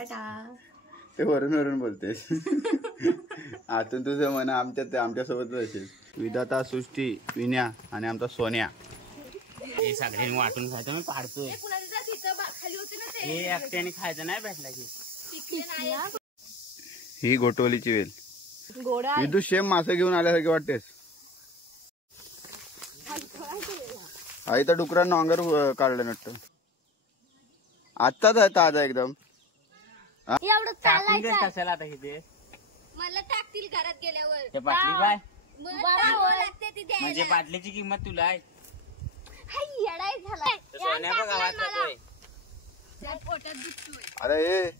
ते वरून वरून बोलतेस. आतून तुझं मन आमच्या सोबतच असेल. विधाता, सृष्टी, विन्या आणि आमचा सोन्या हे सगळ्यांनी वाटून खायचं. मी पाडतोय हे एकट्याने खायचं नाही भेटला की. ही गोटवलीची वेल. विदू शेम मासे घेऊन आल्यासारखे वाटतेस. आई तर डुकरांना अंगार काढलं नसतं. आत्ताच आहे ताजा एकदम. कशाला आता इथे मला टाकतील घरात गेल्यावर. ते बाटली बाय म्हणजे बाटलीची किंमत तुला आहे. अरे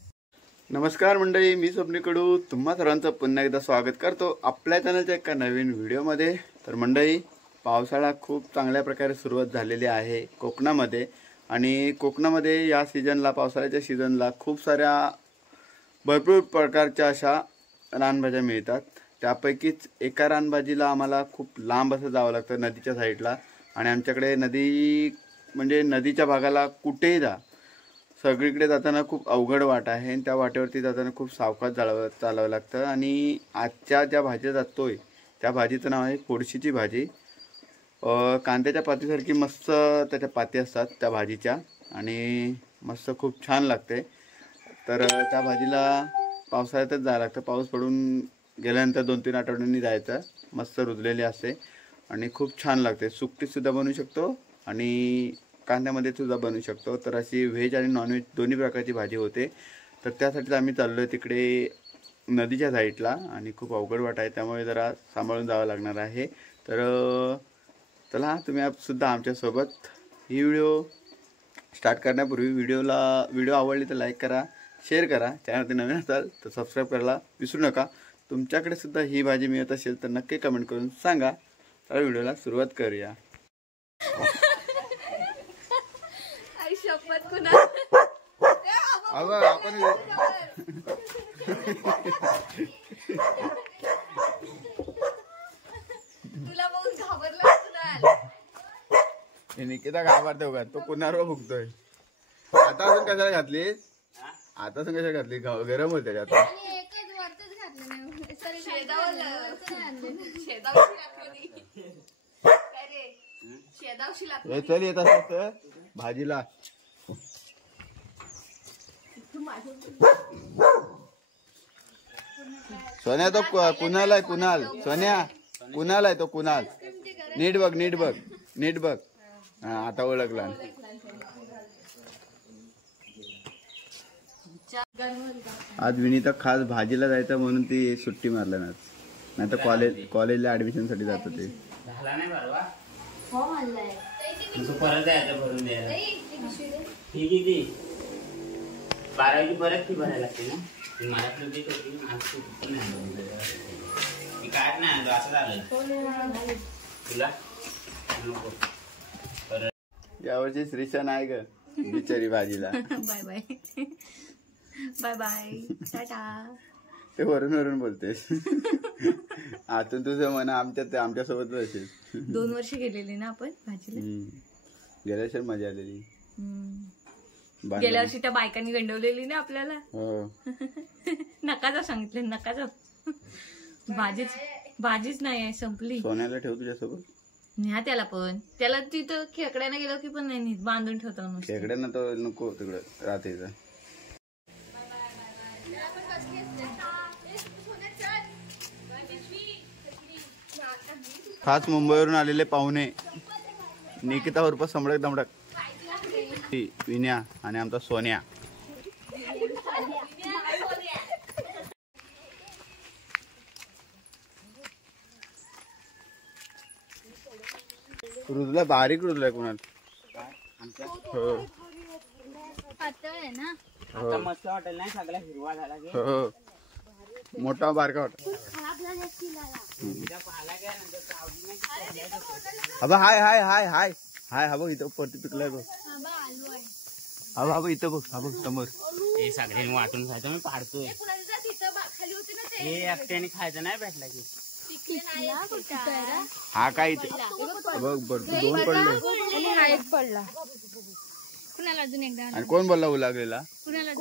नमस्कार मंडळी, मी स्वप्नील कडू तुम्हा सर्वांचं पुन्हा एकदा स्वागत करतो आपल्या चॅनलच्या एका नवीन व्हिडिओमध्ये. तर मंडळी, पावसाळा खूप चांगल्या प्रकारे सुरुवात झालेली आहे कोकणामध्ये. आणि कोकणामध्ये या सीझनला, पावसाळ्याच्या सीझनला खूप साऱ्या भरपूर प्रकारच्या अशा रानभाज्या मिळतात. त्यापैकीच एका रानभाजीला आम्हाला खूप लांब असं जावं लागतं, नदीच्या साईडला. आणि आमच्याकडे नदी म्हणजे नदीच्या भागाला कुठेही जा, सगळीकडे जाताना खूप अवघड वाट आहे. आणि त्या वाटेवरती जाताना खूप सावकाश चालावं लागतं. आणि आजच्या ज्या भाज्या जातोय त्या भाजीचं नाव आहे फोडशीची भाजी. कांद्याच्या पातीसारखी मस्त त्याच्या पाती असतात त्या भाजीच्या, आणि मस्त खूप छान लागते. तर त्या भाजीला पावसाळ्यातच जायला लागतं. पाऊस पडून गेल्यानंतर 2-3 आठवड्यांनी जायचं. मस्त रुजलेली असते आणि खूप छान लागते. सुकटीसुद्धा बनवू शकतो आणि कांद्यामध्ये सुद्धा बनवू शकतो. तर अशी व्हेज आणि नॉनव्हेज दोन्ही प्रकारची भाजी होते. तर त्यासाठीच आम्ही चाललो आहे तिकडे नदीच्या साईडला. आणि खूप अवघड वाट आहे, त्यामुळे जरा सांभाळून जावं लागणार आहे. तर चला, तुम्ही सुद्धा आमच्यासोबत. ही व्हिडिओ स्टार्ट करण्यापूर्वी व्हिडिओ आवडली तर लाईक करा, शेअर करा. चॅनलवरती नवीन असाल तर सबस्क्राईब करायला विसरू नका. तुमच्याकडे सुद्धा ही भाजी मिळत असेल तर नक्की कमेंट करून सांगा. तर व्हिडिओला सुरुवात करूया. आपण तुला बघून घाबरला. निकिता घाबरतो का? तो कुणावर भुगतोय. आता अजून कशाला घातली? आता अजून कशाला घातली? गरम होते का आता? चल येत असत भाजीला. सोन्या तो कुणाल आहे, कुणाल. सोन्या कुणाल आहे तो, कुणाल. नीट बघ, नीट बघ, नीट बघ. हा, आता ओळखला. आज विनीता खास भाजीला जायचं म्हणून ती सुट्टी मारला ना. नाही तर कॉलेजला ऍडमिशन साठी जात होते. झाला नाही बरोबर. परत जायचं भरून द्यायला. ही किती 12वी परत फी भरायला लागते ना. मला काय नाही असं झालं तुला. यावर्षी श्रीशा नाही ग बिचारी भाजीला. Bye bye bye bye tata. ते वरून वरून बोलतेस. आतून तुझं मन आमच्या सोबतच असेल. 2 वर्ष गेलेली ना आपण भाजीला. गेल्या वर्षी मजा आलेली. गेल्या वर्षी त्या बायकांनी गंडवलेली ना आपल्याला. नका जाऊ सांगितलं, नका जाऊ. भाजीच नाही आहे, संपली. सोन्याला ठेव तुझ्यासोबत. न्या त्याला पण. त्याला तिथं खेकड्यानं गेलो की पण नाही, बांधून ठेवतो. खेकड्यांना तर नको तिकडं रात्रीचं. खास मुंबईवरून आलेले पाहुणे निकिता उर्फ समडक दमडक, विन्या आणि आमचा सोन्या. रुजला, बारीक रुजलाय कुणाल. हो मस्त हॉटेल नाही, सगळा हिरवा झाला. हो, मोठा बारका हॉटेल. अबा हाय हाय हाय हाय हाय. हा बघ इथं परती पिकलाय बघ. हा बघ इथं बघ, हा बघ समोर. हे सगळ्यांनी वाटून खायचं. मी पाडतोय हे एकट्याने खायचं नाही भेटला की. हा काय इथे बघ, भरपूर 2 पडले. हा एक पडला. कुणाला अजून एकदा. आणि कोण बोलला लागलेला? कुणाला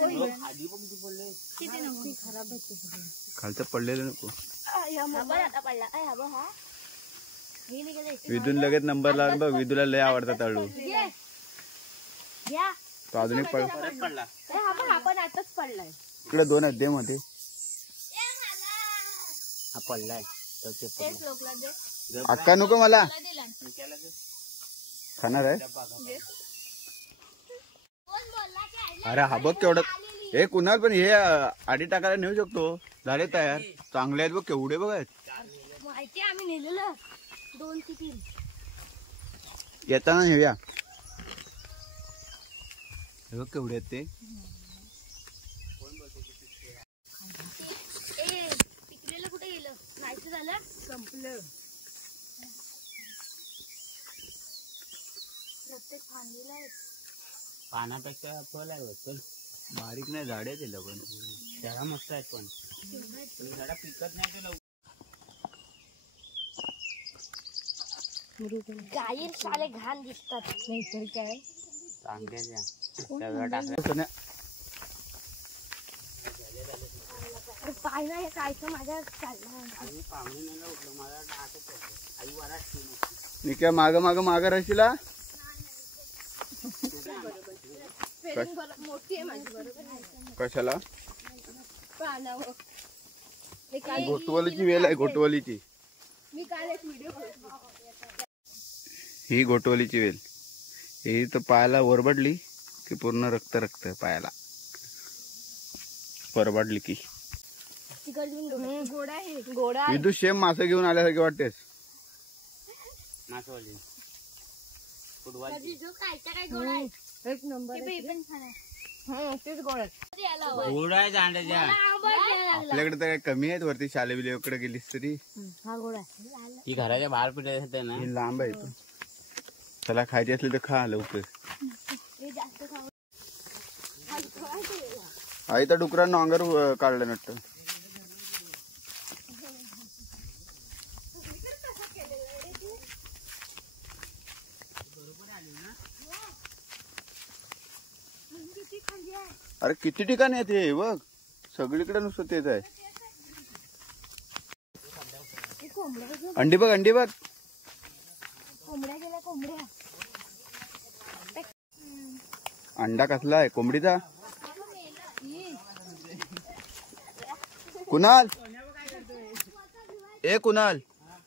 खालचं पडलेलं नको. आता पडला हा विदून लगेच नंबर लावून बघ. विदूला लय आवडतात आळू. तो अजून एक पडला. आपण आताच पडलाय. इकडे 2 आहेत दे मध्ये. हा पडलाय. अक्का नको मला. खाणार आहे. अरे हा बघ केवढं. हे कुणाल पण हे आडी टाकायला नेऊ शकतो. झाले तयार. चांगले आहेत बघ केवढे बघ आहेत. माहिती आम्ही नेलेलं 2 ते 3 येताना नेऊया. हे बघ केवढे आहेत ते. तिकडेला कुठे गेलं नाहीच झालं संपलं. प्रत्येक फांदीला पानापेक्षा फळ आहे. चल बारीक नाही झाडे दिलं पण त्याला मस्त आहेत पण झाडा पिकत नाही ते गाई साले घाण दिसतात. नाही तर काय चांगल्या टाकल्या. पाय नाही कायचं माझ्या चाललं. आणि पाहुणे नाही उठलं मला आठवत आई वाला निक्या माग माग माग राशीला. मोठी आहे माझी बरोबर. कशाला पानावर घोटवलीची वेल आहे. घोटवलीची मी काल एक व्हिडिओ ही घोटवलीची वेल. ही तर पायाला वरबडली की पूर्ण रक्त रक्त पायाला वरबडली की. गोडा आहे गोडा. विदू सेम मासे घेऊन आल्यासारखे वाटतेस. मासवाली फुटबॉल काय गोडा आहे. एक नंबर तेच गोड गोड आहे दांड्याच्या. आपल्याकडे तर काय कमी आहेत वरती. शाले बिलेकडे गेलीस तरी हा गोड आहे. ती घराच्या बाहेर पिटायचं ना. ही लांब आहे. त्याला खायची असली तर खा लवकर. आई तर डुकरांना अंगार काढलं नट्ट. अरे किती ठिकाणी आहे ते बघ. सगळीकडे नुसतं तेच आहे. अंडी बघ अंडी बघ. कोंबड्या गेल्या कोंबड्या. अंडा कसला आहे कोंबडीचा. कुणाल ए कुणाल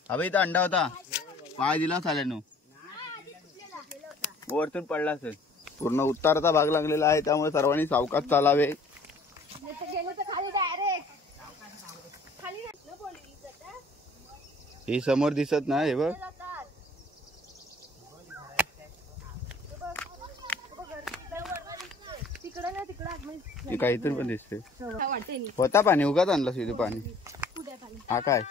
अबे इथं अंडा होता. पाय दिला साल्यानं. वरतून पडला असेल. पूर्ण उत्तराचा भाग लागलेला आहे त्यामुळे सर्वांनी सावकाश चालावे. हे समोर दिसत ना हे बघ. काहीतरी पण दिसते. होता पाणी उगाच आणलं सीधे पाणी. हा काय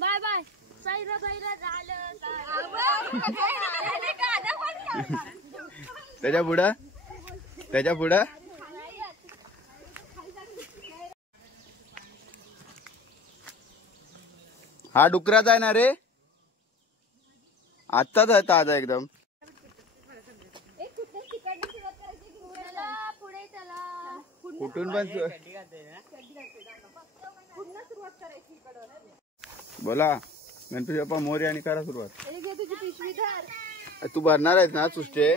बाय बाय. त्याच्या पुढं हा डुकराचा आहे ना रे. आत्ताच आहे ताजा एकदम. कुठून पण बोला. गणपती बाप्पा मोरया आणि करा सुरुवात. तू भरणार आहेस ना सुष्टे.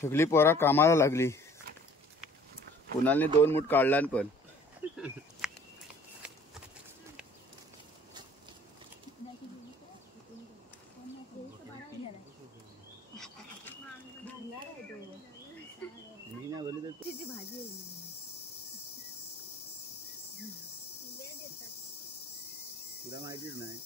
सगळी पोरा कामाला लागली. कुणालने 2 मूठ काढला पण. तुला माहितीच नाही.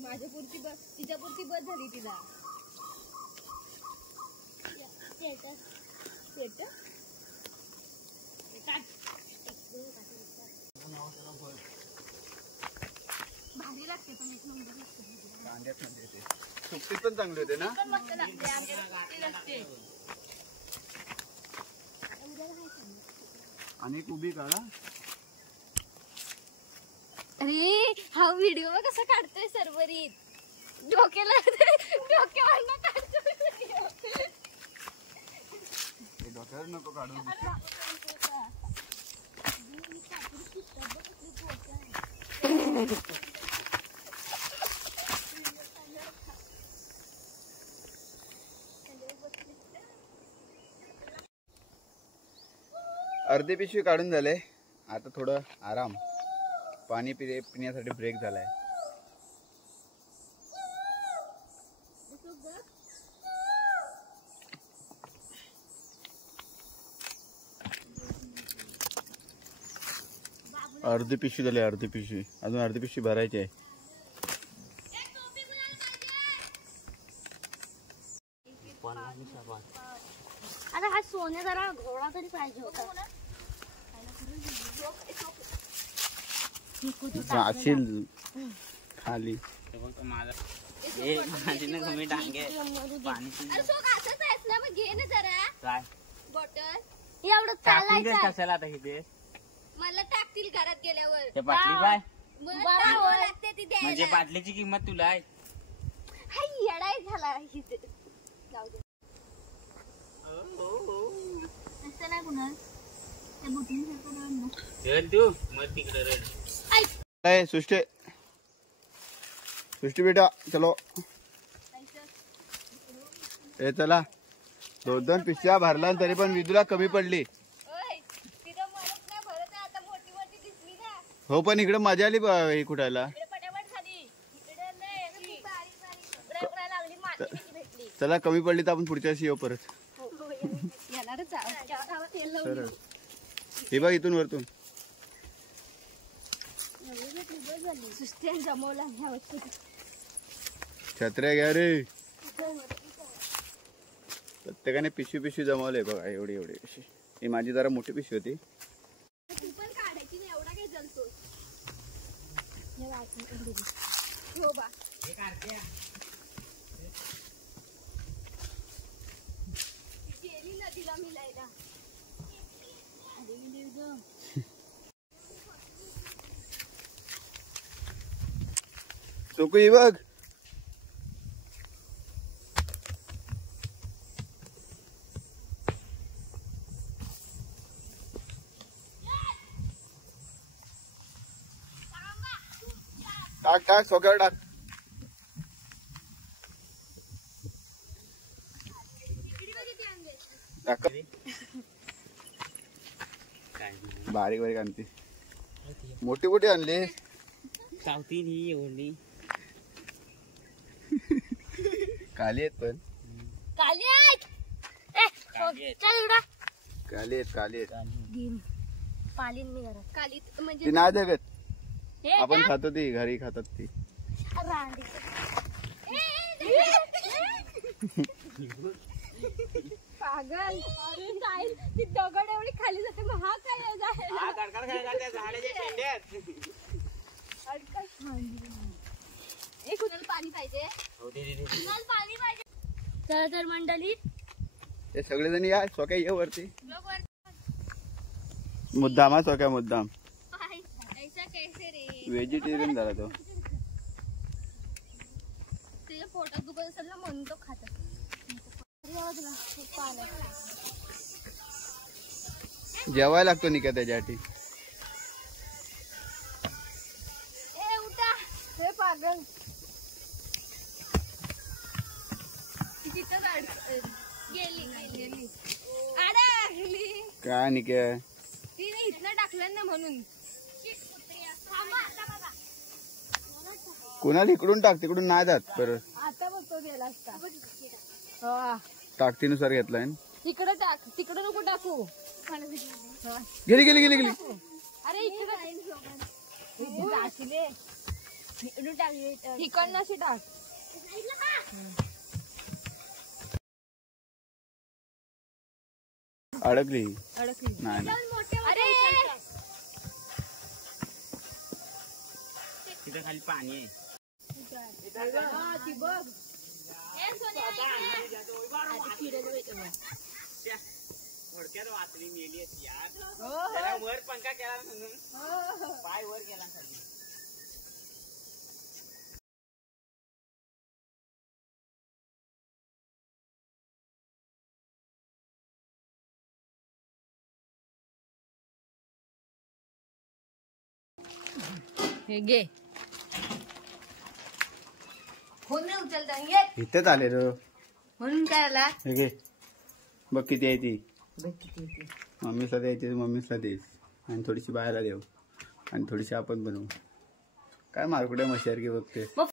माझ्या पुरती बस तिच्या पुरती बस झाली तिला. भारी लागते पण एक नंबर लागते. कांद्यात मध्ये येते. सुट्टीत पण चांगली होते ना. पण मस्त लागते आमच्या लागते. आणि एक उभी काढा. अरे हा व्हिडिओ कसा काढतोय सर्वरीत डोक्याला डोक्यावर काढतोय व्हिडिओ. हे डोक्यावर नको काढू. अर्धी पिशवी काढून झाले. आता थोडं आराम. पाणी पिण्यासाठी ब्रेक झालाय. अर्धी पिशवी झाली. अर्धी पिशवी अजून अर्धी पिशवी भरायची आहे. आता हा सोने जरा घोडा तरी पाहिजे होता. असेल खाली. माझी ना कमी टांगे पाणी घे ना जरा काय बॉटल. एवढं टाकून दे चालायचं कशाला आता इथे. मला टाकतील घरात गेल्यावर. ते बाटली पाय लागते ती द्यायला. म्हणजे बाटलीची किंमत तुला आहे. हाय येडाय झाला इथे. जाऊ दे. असं नाही कुणाल त्या बुटीन सारखं चल तू मग तिकडे रे. सृष्टी सृष्टी बेटा चलो. ए चला. 2-2 पिशव्या भरला तरी पण विदूला कमी पडली. हो पण इकडे मजा आली हे कुठायला. चला कमी पडली तर आपण पुढच्या वर्षी येऊ परत. सरळ हे बघ इथून वरतून. छत्र्या घ्या रे. प्रत्येकाने पिशवी पिशवी जमवले बघा. एवढी एवढी अशी. ही माझी जरा मोठी पिशवी होती. चोकू ही बघ. टाक टाक सोक्यावर टाक. बारीक बारीक आणते. मोठी मोठी आणली. सावती ही एवढी काली आहेत पण. काली आहेत. चल इकडं. काली आहेत काली आहेत. पालीन मी घरात. काली म्हणजे ती नाही जगत. आपण खातो ती घरी खातात ती. पागल. अरे ती दगड एवढी खाली जाते मग हा काय पाणी पाहिजे. पाणी पाहिजे. चला तर मंडळी हे सगळेजण या. सोक्या ये वरती. मुद्दाम सोक्या मुद्दाम. व्हेजिटेरियन झाला तो. त्याच्या पोटात दुखत असेल ना म्हणून तो खात. जेवायला लागतो निका त्याच्यासाठी. उठा. हे पागल. तिथं गेली काय निका. तिने इथनं टाकलं ना म्हणून. कुणाला इकडून टाक तिकडून नाही जात परत. आता बघतो गेला असता. ताकदीनुसार घेतलाय. तिकडे टाक. तिकडे नको टाकू. गेली गेली गेली गेली. अरे इकडे इकडनं अशी टाक. अडकली अडकली. नाही नाही. अरे तिथं खाली पाणी आहे. थोडक्यात वाचली मेली असती यार. त्याला वर पंखा केला म्हणून पाय वर केला खाली. हे घे. फोन नाही उचलता येत इथेच आले रे. म्हणून काय आला. हे घे बघ किती आहे ती. मम्मीला द्यायची मम्मीला देस आणि थोडीशी बाहेरला देऊ आणि थोडीशी आपण बनवू. काय मारकुड्या मशार की बघते. मग